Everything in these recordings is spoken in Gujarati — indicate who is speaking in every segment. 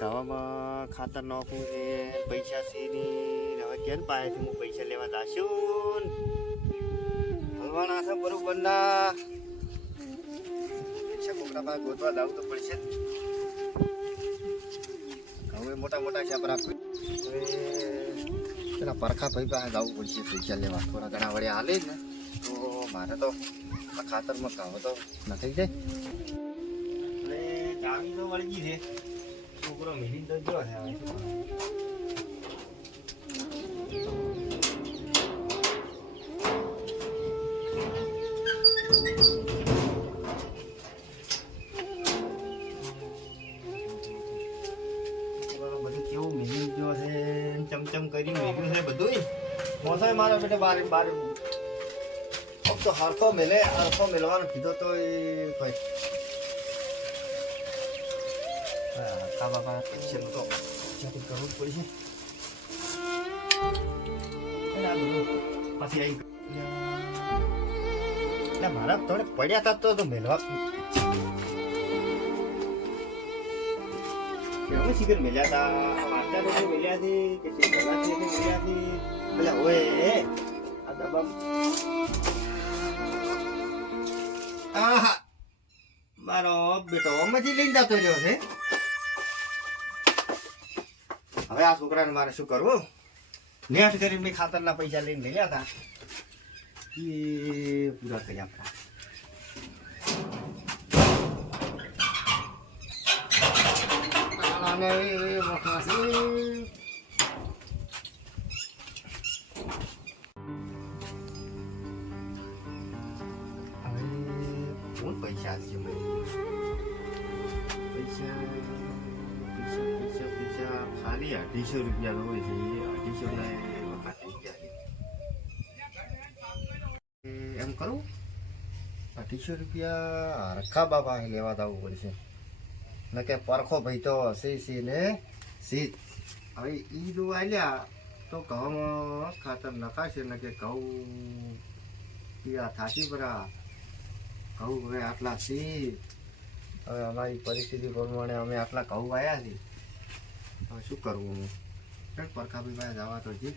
Speaker 1: ગાવામાં ખાતર નાખવું છે, પૈસા છે હવે કેમ પાસેથી હું પૈસા લેવા દાશું હલવાના છે બરોબર ના. પૈસા કોકડા ગોતવા દાવું તો પડશે હવે મોટા મોટા છે રાખવું હવે પેલા પરખા ભાઈ પાસે જવું પડશે પૈસા લેવા. થોડા ઘણા વડે હાલે ને. તો મારે તો ખાતરમાં કાવો તો નથી જાય. ચાવી તો વળગી છે. છોકરો મિલી જજો ને ચમચમ કરીને મેળ્યું છે બધું મોસાય મારા બેટા બાર બાર ફક્ત હરખો મેલે હરખો મેલવાનો કીધો તો એ કઈ એટલે મારા થોડે પડ્યા હતા તો મેલવા અમે શિખર મેલ્યા હતા મેલ્યા હતી કે ભગવાન હતી પેલા ઓય આ દબામ આહા. મારો બેટો મજી લઈને જતો રહ્યો છે. હવે આ છોકરાને મારે શું કરવું? નેટ કરીને મેં ખાતરના પૈસા લઈને લઈ હતા. એ પૂરા કર્યા આપણા એ મોટા અઢીસો રૂપિયા હોય છે અઢીસો વખત થઈ ગયા એમ કરું અઢીસો રૂપિયા હરખા બાબા લેવા જવું પડશે ને કે પરખો ભાઈ તો સી સી ને સીધ હવે એ દો આલ્યા તો ઘઉંમાં ખાતર નખાશે ને કે ઘઉં પીળા થાકી પરા ઘઉં હવે આટલા સી હવે અમારી પરિસ્થિતિ પ્રમાણે અમે આટલા ઘઉં આવ્યા છીએ હવે શું કરવું હું ચાલ પરખાભાઈ પાસે જવા તો જી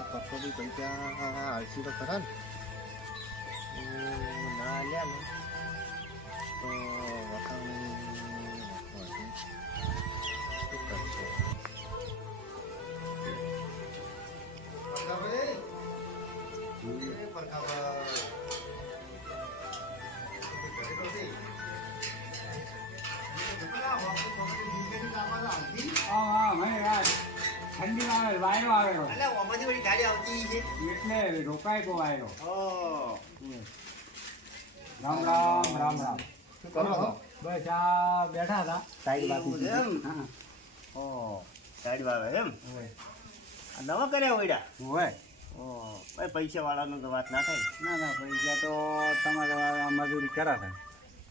Speaker 1: પરખાભાઈ પૈસા આળસી તો ખરા ને
Speaker 2: ભાઈ હા ઠંડી આવે વાયરો આવેલો
Speaker 1: અલા, ઓમાંથી વળી ગાડી આવતી છે.
Speaker 2: એટલે રોકાય કો વાયરો. રામ રામ રામ રામ
Speaker 1: શું કરો
Speaker 2: બસ આ બેઠા હતા સાઈડ
Speaker 1: છે એમ?
Speaker 2: હા
Speaker 1: ઓહ, સાઈડ વાળા એમ? નવા કર્યા વળ્યા?
Speaker 2: હોય
Speaker 1: ભાઈ પૈસાવાળાનું તો વાત ના થાય.
Speaker 2: ના ના પૈસા તો તમારે મજૂરી કરા થાય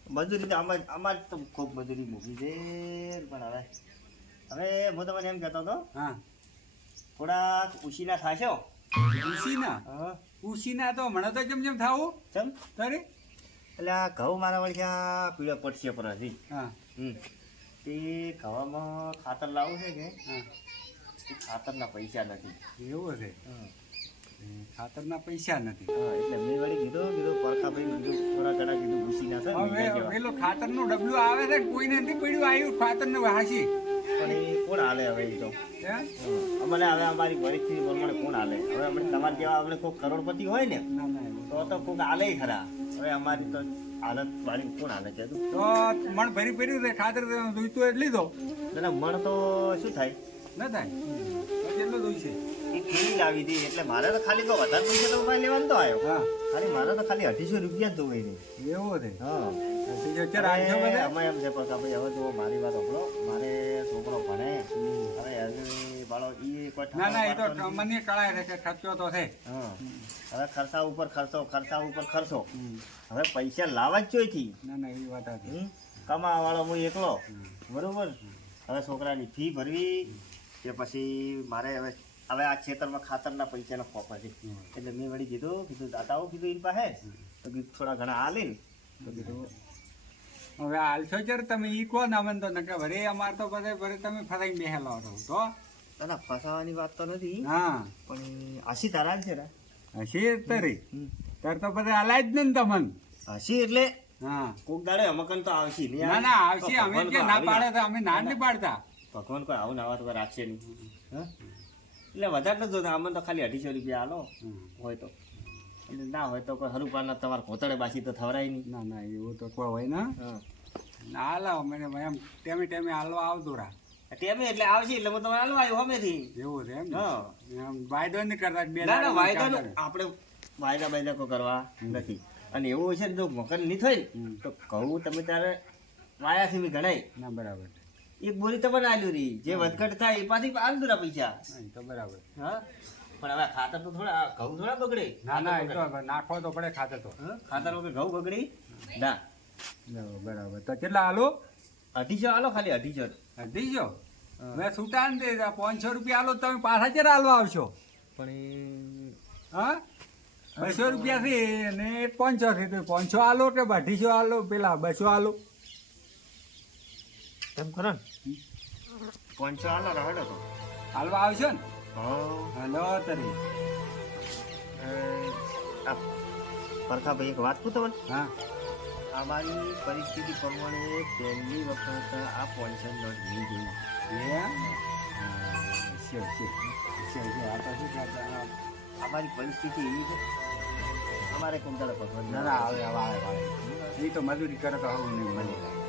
Speaker 1: મજૂરી તો આમાં જ તો ખૂબ મજૂરી મૂકી છે. પણ હવે હવે હું તમને એમ કહેતો હતો
Speaker 2: હા.
Speaker 1: થોડાક ઉશીના ખાશો?
Speaker 2: ઉશીના
Speaker 1: હા.
Speaker 2: ઉસીના તો મને તો જેમ જેમ થાવું?
Speaker 1: ચમ
Speaker 2: તારે?
Speaker 1: એટલે આ ઘઉં મારા વળી પીળા પડશે પર હજી.
Speaker 2: હા.
Speaker 1: હમ. તે ઘવામાં ખાતર લાવવું છે કે?
Speaker 2: હા.
Speaker 1: ખાતરના પૈસા નથી.
Speaker 2: એવું છે
Speaker 1: હમ.
Speaker 2: ખાતરના પૈસા નથી.
Speaker 1: હા એટલે મેં વળી કીધું કીધું પરખાભાઈ કીધું થોડા ઘણા કીધું ઉશીના ના થાય.
Speaker 2: પેલો ખાતરનું ડબલું આવે છે કોઈને નથી પડ્યું આવ્યું ખાતરનું હાસી
Speaker 1: પણ એ કોણ હાલે હવે એ તો? અમને હવે અમારી પરિસ્થિતિ પ્રમાણે કોણ હાલે? હવે અમને તમારે જેવા આપણે કોઈ કરોડપતિ હોય ને. તો તો કોઈક હાલે ખરા. હવે અમારી તો હાલત વાળી કોણ હાલે છે તો?
Speaker 2: મણ ભરી ભર્યું છે ખાતર જોઈતું એટલે
Speaker 1: એટલે મણ તો શું થાય?
Speaker 2: ના થાય. એટલો
Speaker 1: એ લાવી મારે તો ખાલી વધારે પૈસા તો ભાઈ લેવાનો તો આવ્યો
Speaker 2: હા.
Speaker 1: ખાલી મારે તો ખાલી અઢીસો રૂપિયા જ જોઈ છે.
Speaker 2: એવો છે.
Speaker 1: હા. અમે એમ છે પણ ભાઈ હવે જો મારી વાત મારે છોકરો ભણે. હવે હજી નહીં પાડો કોઈ
Speaker 2: ના ના એ તો મને કળાય છે ખર્ચો તો છે.
Speaker 1: હા. હવે ખર્ચા ઉપર ખર્ચો ખર્ચા ઉપર ખર્ચો. હવે પૈસા લાવવા જ ચોઈથી
Speaker 2: ના ના એ વાત હતી
Speaker 1: હમ? કમાવા વાળો હું એકલો. બરોબર? હવે છોકરાની ફી ભરવી. કે પછી મારે હવે હવે આ ખેતરમાં ખાતરના પૈસાનો ખોફ છે એટલે મેં વળી કીધું કીધું દાદાઓ કીધું એની પાસે. તો કીધું થોડા ઘણા આલે ને તો કીધું
Speaker 2: હવે હાલશો ચર તમે ઈ કહો ના મને તો નકે ભરે અમાર તો બધે ભરે તમે ફરાઈ બેહેલો રહો તો
Speaker 1: ના ફસાવાની વાત તો નથી.
Speaker 2: હા.
Speaker 1: પણ આશી તારા છે ને.
Speaker 2: હશે તરી તાર તો બધે હાલાય જ ને તમને.
Speaker 1: હશી એટલે
Speaker 2: હા.
Speaker 1: કોક દાડે અમકન તો આવશે
Speaker 2: ના ના આવશે. અમે કે ના પાડે તો અમે ના નહીં પાડતા.
Speaker 1: ભગવાન કોઈ આવું નાવા તો રાખશે નહીં. હા? એટલે વધારે નથી જોતા. અમને તો ખાલી અઢીસો રૂપિયા આલો. હોય તો. એટલે ના હોય તો કોઈ હરું તમારે કોતડે બાસી તો થવરાય નહીં.
Speaker 2: ના ના એવું તો કોઈ હોય ના. ના હાલો મને એમ ટેમે ટેમે હાલવા આવતો રા.
Speaker 1: ટેમે એટલે આવશે એટલે હું તમારે હાલવા આવ્યો હમેથી.
Speaker 2: એવું છે એમ? એમ વાયદો નહીં કરતા બે
Speaker 1: ના વાયદા. આપણે વાયદા બાયદા કોઈ કરવા નથી. અને એવું હશે ને જો મકન નહીં થાય તો કહું તમે તારે વાયાથી મેં ગણાય.
Speaker 2: ના બરાબર
Speaker 1: એક બોરી તમને આલ્યું રી. જે વધઘટ થાય એ પાછી આલ દુરા પૈસા
Speaker 2: તો બરાબર.
Speaker 1: હા? પણ હવે ખાતર તો થોડા ઘઉં થોડા બગડે.
Speaker 2: ના ના એ તો નાખો તો પડે ખાતર તો?
Speaker 1: ખાતર વગર ઘઉં બગડી? ના.
Speaker 2: બરાબર, તો કેટલા આલો?
Speaker 1: અઢીસો આલો ખાલી અઢીસો.
Speaker 2: અઢીસો? મેં છૂટા ને પાંચસો રૂપિયા આલો તમે પાછા ચેરા હાલવા આવશો?
Speaker 1: પણ
Speaker 2: હા? બસો રૂપિયા થી અને પાંચસો થી પાંચસો આલો કે અઢીસો આલો? પેલા બસો હાલો
Speaker 1: એમ કરો ને. પાંચસો આલો રહડો તો.
Speaker 2: હાલવા આવશો ને? હાલો તરી.
Speaker 1: પરખાભાઈ એક વાત પૂછો તમને?
Speaker 2: હા.
Speaker 1: અમારી પરિસ્થિતિ પ્રમાણે પહેલી વખત આ પોન્શન નોટ નહીં
Speaker 2: હતા?
Speaker 1: અમારી પરિસ્થિતિ એવી છે. અમારે કુંતળ ભગવાન
Speaker 2: ના આવે આવે એ તો મજૂરી કરે તો આવું નહીં મળે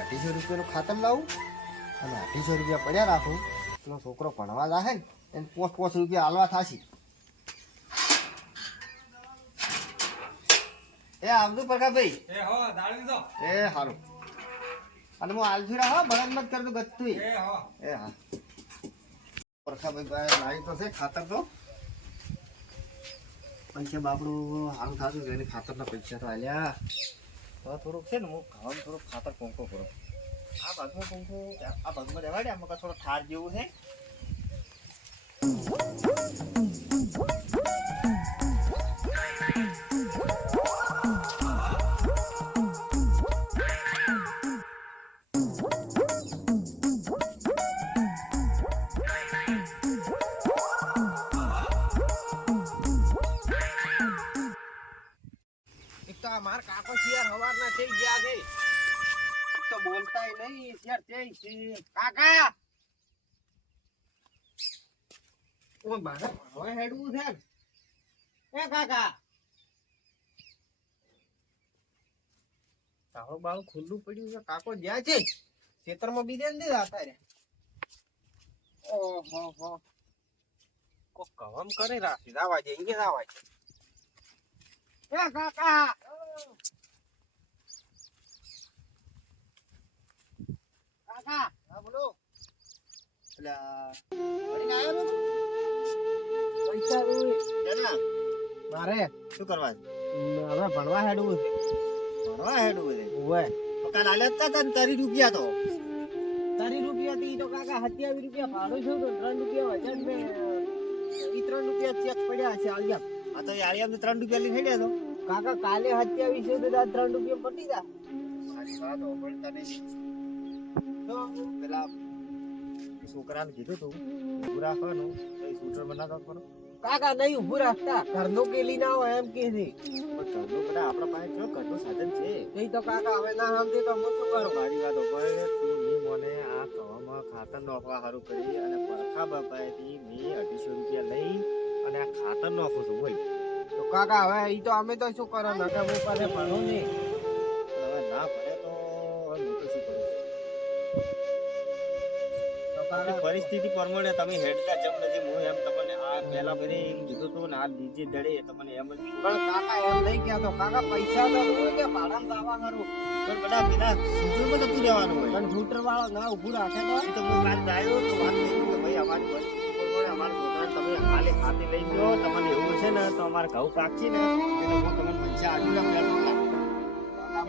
Speaker 1: અઢીસો રૂપિયાનું ખાતર લાવું અને અઢીસો રૂપિયા પડ્યા રાખું. પેલો છોકરો ભણવા જાહે ને એને પોસ પોસ રૂપિયા હાલવા થશે. એ આવજો પ્રકાશભાઈ.
Speaker 2: એ હો
Speaker 1: સારું અને હું આલફી રહો બળદ મત કરતો ગતું
Speaker 2: એ હા.
Speaker 1: પ્રકાશભાઈ ભાઈ લાવી તો છે ખાતર તો. પૈસા બાપડું સારું થતું એની ખાતરના પૈસા તો આલ્યા. હવે થોડુંક છે ને, હું ખાવાનું થોડુંક ખાતર કોંકો કરો. આ ભાગમાં કોંકો આ ભાગમાં રહેવા દે, આમાં થોડો ઠાર જેવું છે. તો બોલતાય નહીં શેર છે. કાકા! ઓ મારે હવે હેડવું છે એ કાકા! તારો બાળું ખુલ્લું પડ્યું છે. કાકો જ્યાં છે? ખેતરમાં બીજે ને દીધા રે. ઓહો હો. કો કવમ કરી રાખી. દાવા જઈ કે દાવા છે એ કાકા હા બોલો તો પૈસા જોઈ મારે? શું કરવા? હવે ભણવા હેડવું ભણવા હેડવું છે? ઓય તો કાલ આલ્યા હતા તને તારી રૂપિયા તો. તારી રૂપિયા થી તો કાકા સત્યાવીસ રૂપિયા ભાડું છું તો ત્રણ રૂપિયા વજન મેં ઈ ત્રણ રૂપિયા ચેક પડ્યા છે આલિયા આ તો આલિયા ત્રણ રૂપિયા લઈ હેડ્યા તો કાકા કાલે સત્યાવીસ છે તો ત્રણ રૂપિયા પટી જા. મારી વાત ઓળખતા નહીં. તો? પેલા છોકરાને કીધું તું ઉભું રાખવાનું એ સ્કૂટર બનાવતો કરો કાકા નહીં ઉભું રાખતા. ઘરનું કેલી ના હોય એમ કે છે. ઘરનું બધા આપણા પાસે જો ઘરનું સાધન છે. નહીં તો કાકા હવે ના સમજે તો હું શું કરું? મારી વાત ઉપર તું ની મને આ કવામાં ખાતર નોખવા સારું કરી અને પરખા બાપાએથી મેં અઢીસો રૂપિયા લઈ અને આ ખાતર નોખું છું ભાઈ તો કાકા હવે એ તો અમે તો શું કરો? નકા હું પાસે ભણું નહીં. પરિસ્થિતિ પ્રમાણે તમે હેડતા જેમ નથી હું એમ તમને આ પહેલા ફેરી એમ કીધું તું ને આ બીજી દડે તમને એમ જ
Speaker 3: પણ કાકા એમ નહીં કહેતો. કાકા પૈસા તો હું કે ભાડા દાવા કરું.
Speaker 1: પણ બધા પેલા સૂત્રમાં જતું રહેવાનું હોય.
Speaker 3: પણ સ્કૂટર વાળો ના ઊભું રાખે તો?
Speaker 1: તો હું વાત આવ્યો તો વાત કરી કે ભાઈ અમારી પરિસ્થિતિ પ્રમાણે અમારા છોકરાને તમે ખાલી હાથે લઈ ગયો તમને એવું છે ને તો અમારે ઘઉં પાકશે ને એટલે હું તમને પૈસા આપી દઉં.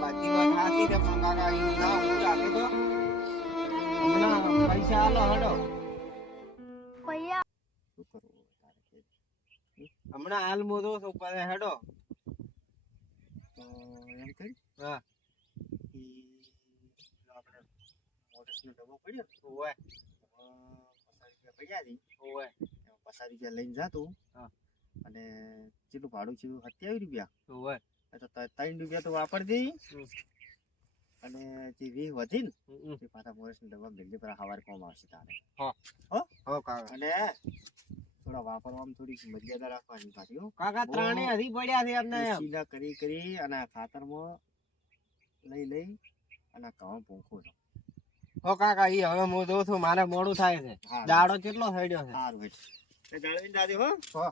Speaker 3: બાકી વાત હાથી છે પણ કાકા એવું ના હું રાખે તો? હમણાં પૈસા આલો હડો? હમણાં હાલ મોદો છો ઉપર હેડો
Speaker 1: તો એમ કરી
Speaker 3: હા.
Speaker 1: આપણે મોટર્સનો ડબ્બો પડ્યો ને,
Speaker 3: ઓવે
Speaker 1: એમાં પચાસ રૂપિયા પડ્યા.
Speaker 3: ઓવે
Speaker 1: એમાં પચાસ રૂપિયા લઈને જાતું
Speaker 3: હા.
Speaker 1: અને કેટલું ભાડું છે સત્યાવીસ રૂપિયા
Speaker 3: ઓવે
Speaker 1: તો ત્રણ રૂપિયા તો વાપરી
Speaker 3: હમ.
Speaker 1: અને જે વધી ને તે પાછા મોટર્સનો દવા દિલ્હી પર હવાર કોમ આવશે તારે.
Speaker 3: હો. કાકા.
Speaker 1: અને થોડા વાપરવામાં થોડી મર્યાદા રાખવાની પાછી હો.
Speaker 3: કાકા ત્રણે હજી પડ્યા છે એમને.
Speaker 1: સીધા કરી કરી અને ખાતર ખાતરમાં લઈ લઈ અને કામ ભૂંખું
Speaker 3: હો કાકા ઈ હવે હું જોઉં છું મારે મોડું થાય છે.
Speaker 1: હા.
Speaker 3: દાડો કેટલો સડ્યો છે?
Speaker 1: સારું દાદી હો.
Speaker 3: હો.